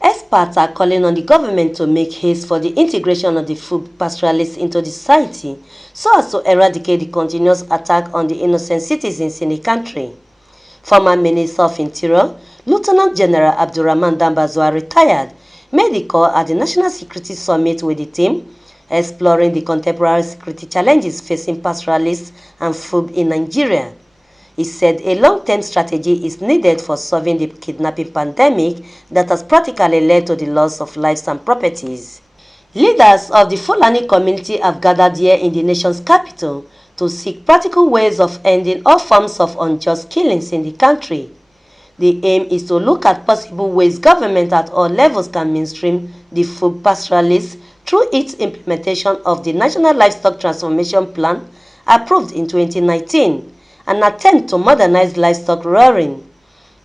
Experts are calling on the government to make haste for the integration of the Fulbe Pastoralists into the society so as to eradicate the continuous attack on the innocent citizens in the country. Former Minister of Interior, Lieutenant General Abdurrahman Dambazwa, retired, made the call at the National Security Summit with the team, exploring the contemporary security challenges facing pastoralists and Fulbe in Nigeria. He said a long-term strategy is needed for solving the kidnapping pandemic that has practically led to the loss of lives and properties. Leaders of the Fulani community have gathered here in the nation's capital to seek practical ways of ending all forms of unjust killings in the country. The aim is to look at possible ways government at all levels can mainstream the Fulbe pastoralists through its implementation of the National Livestock Transformation Plan approved in 2019. An attempt to modernize livestock rearing.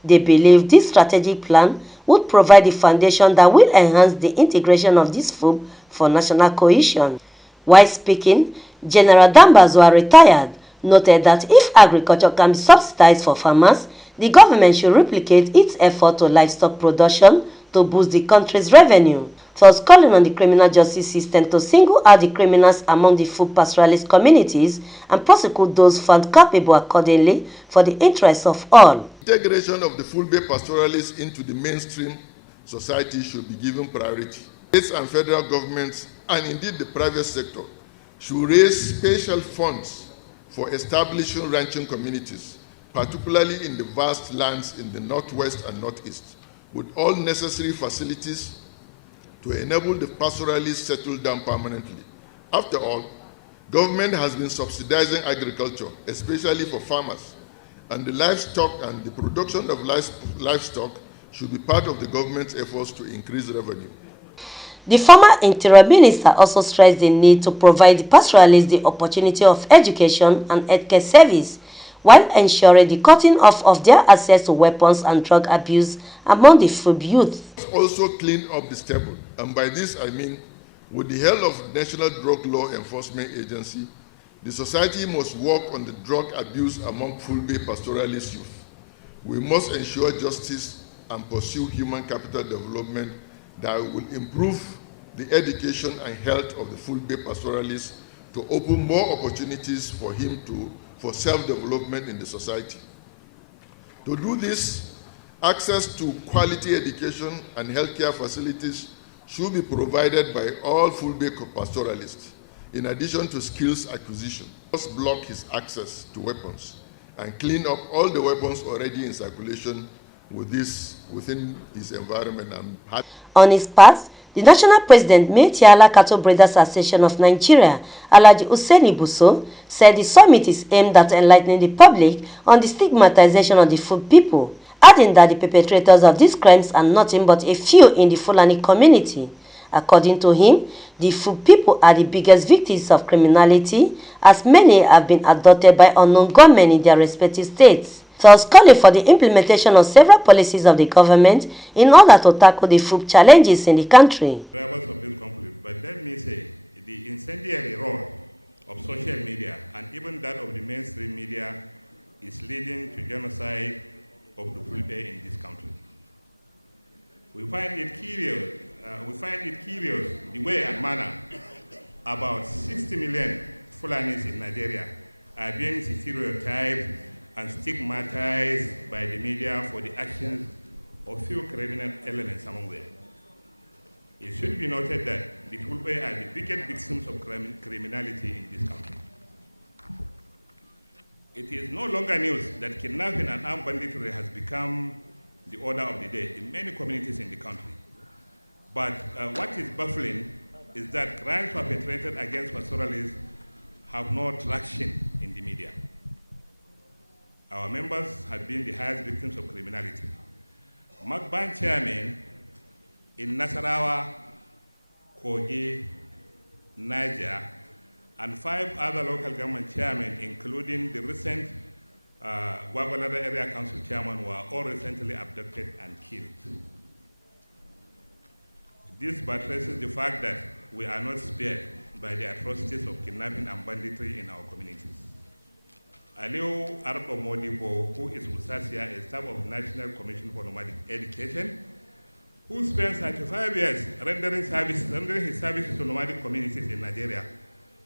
They believe this strategic plan would provide the foundation that will enhance the integration of this Fulbe for national cohesion. While speaking, General Dambazwa, retired, noted that if agriculture can be subsidized for farmers, the government should replicate its effort to livestock production to boost the country's revenue, thus calling on the criminal justice system to single out the criminals among the Fulbe pastoralist communities and prosecute those found culpable accordingly for the interests of all. Integration of the Fulbe pastoralists into the mainstream society should be given priority. States and federal governments, and indeed the private sector, should raise special funds for establishing ranching communities, particularly in the vast lands in the northwest and northeast, with all necessary facilities to enable the pastoralists settle down permanently. After all, government has been subsidizing agriculture, especially for farmers, and the livestock and the production of livestock should be part of the government's efforts to increase revenue. The former Interior Minister also stressed the need to provide the pastoralists the opportunity of education and healthcare service, while ensuring the cutting off of their access to weapons and drug abuse among the Fulbe youth. Also clean up the stable, and by this I mean, with the help of National Drug Law Enforcement Agency, the society must work on the drug abuse among Fulbe pastoralist youth. We must ensure justice and pursue human capital development that will improve the education and health of the Fulbe pastoralists to open more opportunities for him for self-development in the society. To do this, access to quality education and healthcare facilities should be provided by all Fulbe pastoralists, in addition to skills acquisition. Must block his access to weapons and clean up all the weapons already in circulation within his environment. On his part, the national president, Metiala Cattle Breeders Association of Nigeria, Alhaji Hussaini Buso, said the summit is aimed at enlightening the public on the stigmatization of the Fulbe people, adding that the perpetrators of these crimes are nothing but a few in the Fulani community. According to him, the Fulbe people are the biggest victims of criminality, as many have been abducted by unknown gunmen in their respective states, thus calling for the implementation of several policies of the government in order to tackle the Fulbe challenges in the country. Drivers of this conflict, but let me say, the incendiary role of social media and even that of the mainstream media is leading to genocide of the Fulbe in this country. We find it curious the way and manner about 60 million Fulanis in Nigeria are being stereotyped and stigmatized by the media for the actions of few criminal elements among them. It should be noted that the Fulbe are the biggest victims of criminality in this country. It is no longer news that kidnapping and armed banditry has become the order of the day in many communities in the country. But what is baffling is that crimes perpetrated against pastoralists have no traction in the media. Our members have been the highest victims of criminality. Magban chairman in Nasarawa, Kogi, Niger, and 5 other local government chairmen, including the recent Gwagwalada Area Council chairman, were all recently abducted and killed. This buttresses the fact that we are not spared by the atrocities of kidnapping and banditry in our communities. Aliu Harp Modibo, who is Usasia, a staff of National Commission for Nomadic Education, who spent 35 years rendering his services to nomadic communities in Nigeria,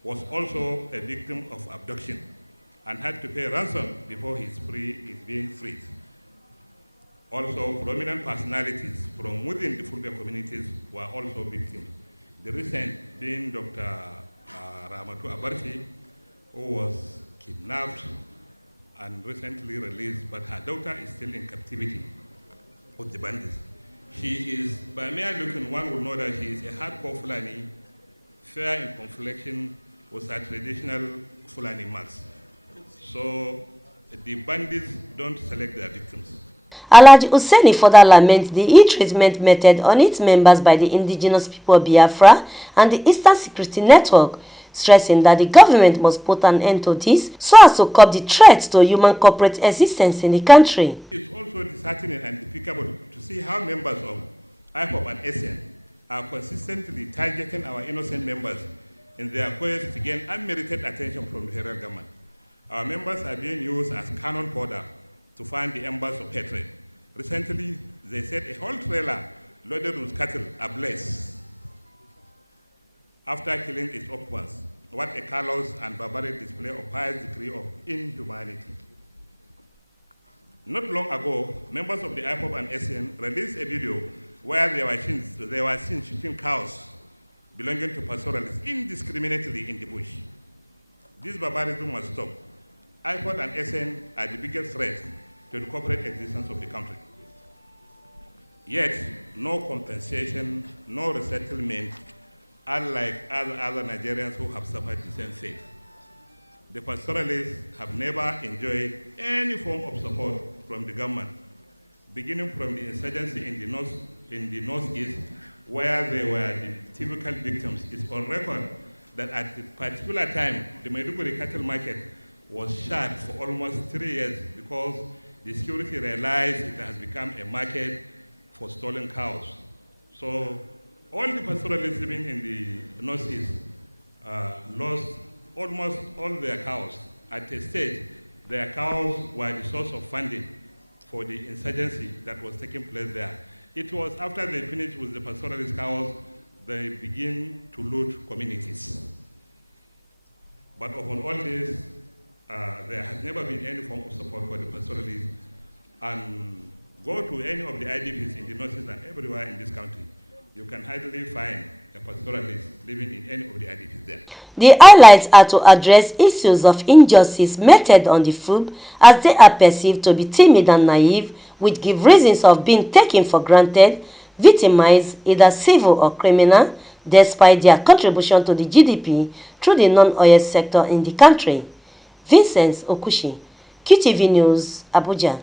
was also a victim of abduction and had to pay ransom before he is being freed. Also, prominent personalities from within the Fulbe communities were also victims. The recent being Dr. Ramatu Abarchi, who was kidnapped and recently released, but her daughter is still in captivity with the bandits. She is, by mere looking, one will know that she is a hardcore Fulani, fair in complexion with her traditional Fulani marks. So the bandits don't select their victims. Alhaji Hussaini further laments the ill-treatment meted on its members by the indigenous people of Biafra and the Eastern Security Network, stressing that the government must put an end to this so as to curb the threats to human corporate existence in the country. It's also disheartening and despicable to see how members of IPOP and SN are consistently targeting our innocent members in their quest to gain unmerited attention from the federal government. Our members are being used as cannon fodder to fan the embers of hatred. Recently, they set a whole trailer loaded with cattle ablaze after killing its occupants. What a callous and barbaric display of highest degree of inhumanity. Not long ago, members of the IPOP and SN released a video where they were seen shooting cows belonging to pastoralists indiscriminately in the bush. This barbarism must stop. IPOP and SN are the biggest threat to the corporate existence of the country. Yet, no compensation, no resettlement, unlike other Nigerians who have suffered the same fate. The pastoralists have never enjoyed any form of support from the government, beginning from the insurgency in the northeast, where they were the typical victims. It's on record that at the particular time, the Maiduguri cattle market was shut for almost 3 years because the security realized it has become a market for stolen cows. So all the pastoralists living in the northeast lost almost all their cows. At a stage, their cows were the source of funding for the insurgency that was taking place there. It was after they finished with the pastoralist cows, they begin to loot communities. But upon all this, there has never been any form of support for the pastoralists. And go to any of the IDPs in the northeast and everywhere in this country, you can hardly find a pastoralist living in any of the IDPs there. The highlights are to address issues of injustice meted on the FUB as they are perceived to be timid and naive, which give reasons of being taken for granted, victimized, either civil or criminal, despite their contribution to the GDP through the non-oil sector in the country. Vincent Okushi, QTV News, Abuja.